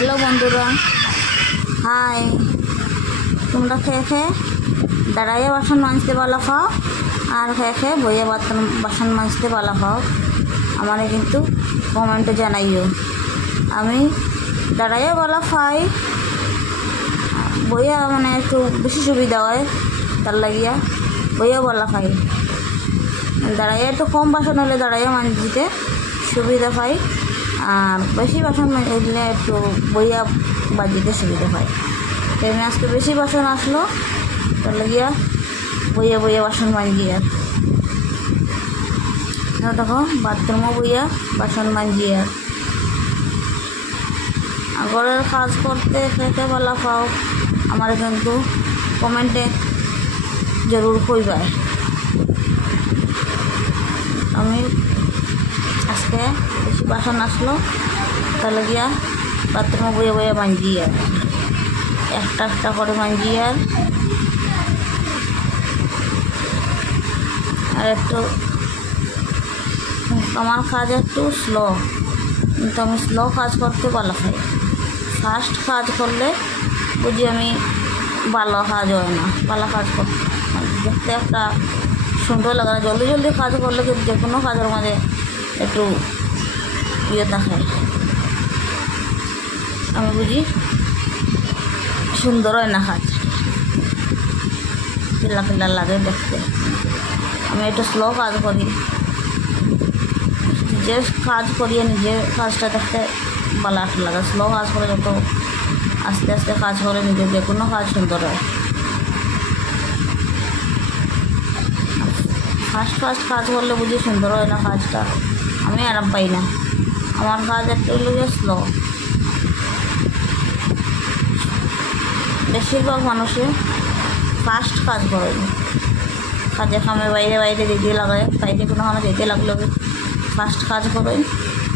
Hello বন্ধুরা, high. তোমরা খেয়ে খেয়ে দাঁড়াইয়া বাসন মাজতে ভালো খাও, আর খেয়ে খেয়ে বইয়ে বাসন মাজতে ভালো খাও। আমারে কিন্তু কমেন্টে জানাইও। আমি দাঁড়াইয়া ভালো খাই, বইয়া মানে একটু বেশি সুবিধা হয়, তার লাগিয়া বইয়া ভালো খাই। দাঁড়াইয়া একটু কম বাসন হলে দাঁড়াইয়া মাজিতে সুবিধা পাই, আর বেশি বাসন এগুলো একটু বইয়া বাজিতে সুবিধা পাই। তেমনি আজকে বেশি বাসন আসলো, তার লাগিয়া বইয়া বইয়া বাসন মাজি। আর দেখো বাথরুমও বইয়া বাসন মাজি। আর ঘরের কাজ করতে খেতে ভালো পাও, আমার কিন্তু কমেন্টে জরুর কইবাই। আমি আজকে বেশি বাসন আসলো, তাহলে গিয়া বাথরুমে বইয়ে বইয়ে মাজি, আর একটা একটা করে মাজি। আর একটু আমার কাজ একটু স্লো, কিন্তু আমি স্লো কাজ করতে ভালো খাই। ফাস্ট কাজ করলে বুঝি আমি ভালো কাজ হয় না, ভালো কাজ করতে দেখতে একটা সুন্দর লাগে না। জলদি জলদি কাজ করলে কিন্তু যে কোনো কাজের মাঝে একটু ইয়ে থাকে, আমি বুঝি সুন্দর হয় না কাজ, পিল্লা পিল্লা লাগে দেখতে। আমি একটু স্লো কাজ করি, যে কাজ করিয়ে নিজের কাজটা দেখতে ভালো লাগে। স্লো কাজ করে যত আস্তে আস্তে কাজ করে নিজের যে কোনো কাজ সুন্দর হয়। ফাস্ট ফাস্ট কাজ করলে বুঝি সুন্দর হয় না কাজটা, আমি আরাম পাই না। আমার কাজ একটু হলে স্লো। বেশিরভাগ মানুষে ফাস্ট কাজ করে, কাজে কামে বাইরে বাইরে যেতে লাগে, বাইরে কোনো কামে যেতে লাগলে ফাস্ট কাজ করে,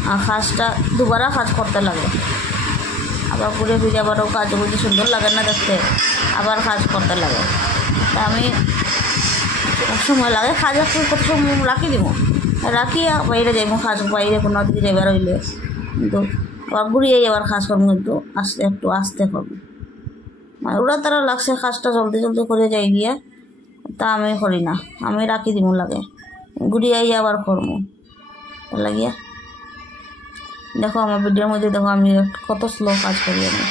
আর কাজটা দুবারা কাজ করতে লাগে। আবার ঘুরে ফিরে আবারও কাজ বুঝি সুন্দর লাগে না দেখতে, আবার কাজ করতে লাগে। তা আমি সময় লাগে কাজ একটু কত সময় রাখি দিব, রাখি বাইরে যাইব কাজ, বাইরে কোনো দিকে যাবার হইলে কিন্তু আবার ঘুরিয়ে যাবার কাজ করবো, কিন্তু একটু আস্তে করবো। মানে ওরা তারা লাগছে কাজটা জলদি জলদি করে যাই গিয়া, তা আমি করি না, আমি রাখি দিব লাগে, ঘুরিয়ে আবার করবো লাগিয়া। দেখো আমার ভিডিওর মধ্যে দেখো আমি কত স্লো কাজ করি। আমি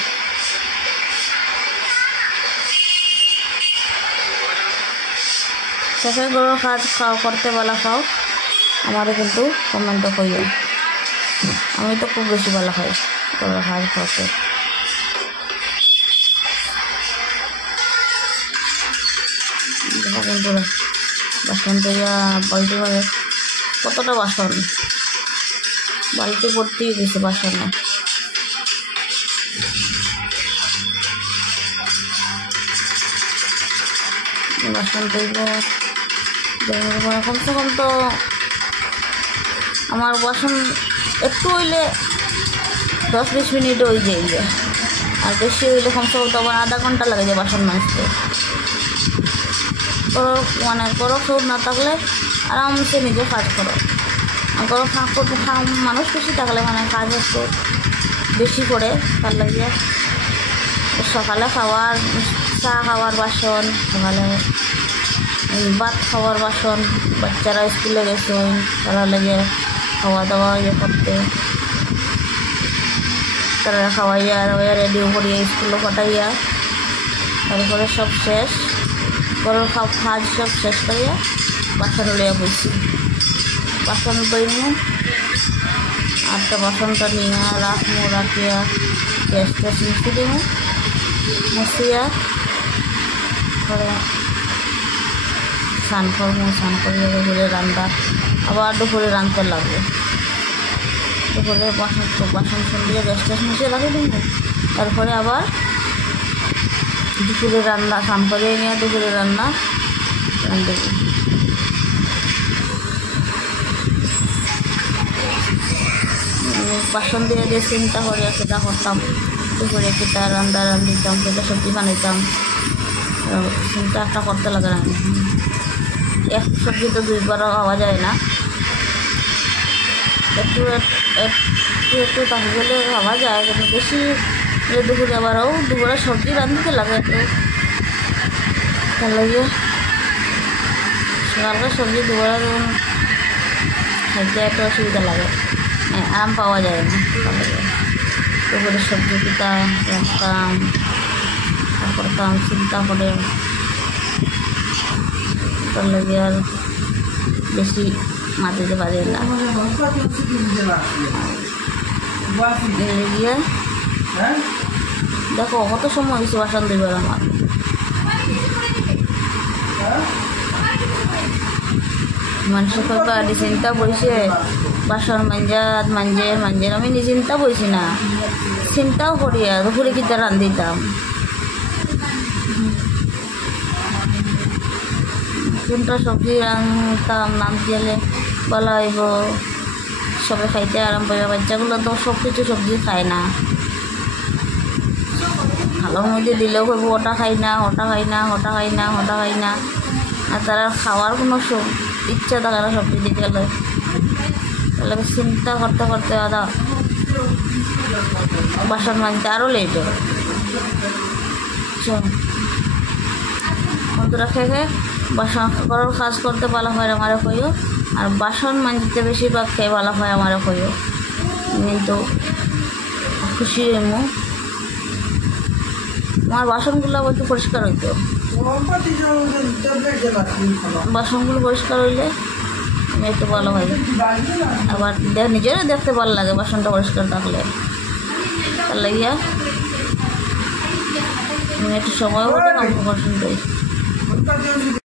শেষের ঘরের কাজ করতে ভালো খাও, আমারও কিন্তু কমেন্টও করিও। আমি তো খুব বেশি ভালো খাই ঘরের কাজ করতে। দেখো বন্ধুরা, বাসন থেকে বালতি করে কতটা বাসন, বালতি ভর্তি দিয়েছে বাসন। বাসন থেকে কমসে কম তো আমার বাসন একটু হইলে 10-20 মিনিট হয়ে যায়, আর বেশি হইলে কমসে কম তো আবার আধা ঘন্টা লাগে যায় বাসন মাজতে। মানে করো কেউ না থাকলে আরামসে নিজে কাজ করো, আর করো মানুষ বেশি থাকলে মানে কাজ একটু বেশি করে, তার লাগে সকালে খাওয়ার চা খাওয়ার বাসন, সকালে ভাত খাওয়ার বাসন, বাচ্চারা স্কুলে গেছে তারা লাগে খাওয়া দাওয়া ইয়ে করতে, তারা খাওয়াইয়া রেডিও করিয়া স্কুলে পাঠাইয়া, তারপরে সব শেষ ঘরের কাজ সব শেষ করিয়া বাসন লইয়া বসছি। বাসন বইমু, আটটা বাসনটা নিয়ে রাখবো, রাখিয়া গ্যাস ট্যাস মুছে দিব, মুছিয়া পরে স্নান করবো, স্নান করিয়া দুপুরে রান্না, আবার দুপুরে রাঁধতে লাগবে। দুপুরে বাসন দিয়ে গ্যাস ট্যাস মুছে রাখি দিব, তারপরে আবার দুপুরে রান্না, স্নান করিয়ে নিয়ে দুপুরে রান্না রাঁধতে। বাসন দিয়ে যে চিন্তা করে সেটা করতাম, দুপুরে সেটা রান্না রাঁধিতাম, সেটা সবজি বানাইতাম, চিন্তা একটা করতে লাগে না। এক সবজি তো দুইবারও খাওয়া যায় না, একটু একটু একটু তাকে গেলে খাওয়া যায়, কিন্তু বেশি দুপুরে আবারও দুপুরে সবজি রাঁধতে লাগে একটু ভাল লাগে সকালকার সবজি দুপুরে খাইতে একটু অসুবিধা লাগে আরাম পাওয়া যায় না ভাল লাগে দুপুরে সবজি পিতা রাখতাম করতাম চিন্তা করে ভাল লাগে আর বেশি মাটিতে পারি না গিয়ে দেখো কত সময় হয়েছে বাসন দিবার আমার মানুষ কইবা চিন্তা বইছে বাসন মাঞ্জে আমি চিন্তা বইছি না চিন্তাও করি আর দুপুরে কিতা রান্ধিতাম কোনটা সবজি রান্তাম নাম দিলে বলা হইব সবাই খাইতে আরাম পাইবে বাচ্চাগুলো তো সব কিছু সবজি খায় না ভালোর মধ্যে দিলেও কইব ওটা খাই না আর তারা খাওয়ার কোনো ইচ্ছা থাকে না সবজি দিতে গেলে তাহলে চিন্তা করতে করতে আদা বাসন মানতে আরও লেট হয় বন্ধুরা খেয়ে বাসন করার কাজ করতে ভালো হয় আমারও কইও আর বাসন মানতে বেশিরভাগ খেয়ে ভালো হয় আমারও কইও কিন্তু খুশি হইমু আমার বাসনগুলো একটু পরিষ্কার হইতো বাসনগুলো পরিষ্কার হইলে আমি একটু ভালো হয় আবার নিজেরও দেখতে ভালো লাগে বাসনটা পরিষ্কার থাকলে তার লাগিয়া আমি একটু সময় মতো কাম পছন্দ করি